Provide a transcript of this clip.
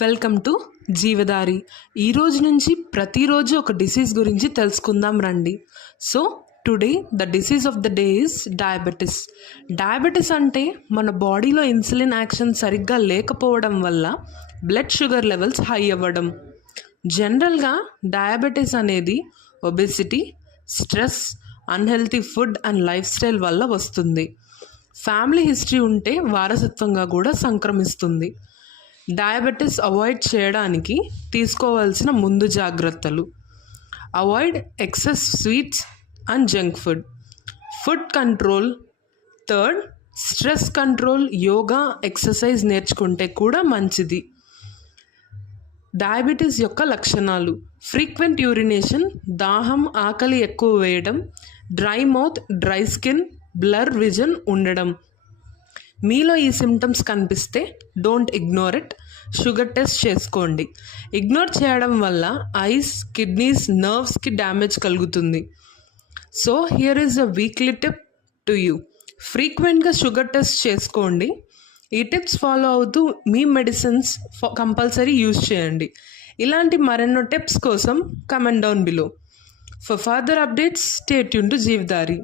Welcome to జీవదారి. ఈరోజు నుంచి ప్రతిరోజు ఒక డిసీజ్ గురించి తెలుసుకుందాం రండి. So today the disease of the day is diabetes. Diabetes అంటే మన బాడీలో ఇన్సులిన్ యాక్షన్ సరిగ్గా లేకపోవడం వల్ల బ్లడ్ షుగర్ లెవెల్స్ హై అవ్వడం. జనరల్గా డయాబెటీస్ అనేది obesity, stress, unhealthy food and life style వల్ల వస్తుంది. ఫ్యామిలీ హిస్టరీ ఉంటే వారసత్వంగా కూడా సంక్రమిస్తుంది. డయాబెటీస్ అవాయిడ్ చేయడానికి తీసుకోవాల్సిన ముందు జాగ్రత్తలు: avoid excess sweets and junk food. Food control. Third, stress control, yoga, exercise నేర్చుకుంటే కూడా మంచిది. డయాబెటీస్ యొక్క లక్షణాలు: ఫ్రీక్వెంట్ యూరినేషన్, దాహం, ఆకలి ఎక్కువ వేయడం, dry mouth, dry skin, blur vision ఉండడం. మీలో ఈ సిమ్టమ్స్ కనిపిస్తే don't ignore it. Sugar test చేసుకోండి. ఇగ్నోర్ చేయడం వల్ల ఐస్, కిడ్నీస్, నర్వ్స్కి డ్యామేజ్ కలుగుతుంది. So here is a weekly tip to you. ఫ్రీక్వెంట్గా షుగర్ టెస్ట్ చేసుకోండి. ఈ టిప్స్ ఫాలో అవుతూ మీ మెడిసిన్స్ కంపల్సరీ యూజ్ చేయండి. ఇలాంటి మరెన్నో టిప్స్ కోసం comment down below. For further updates stay tune to జీవదారి.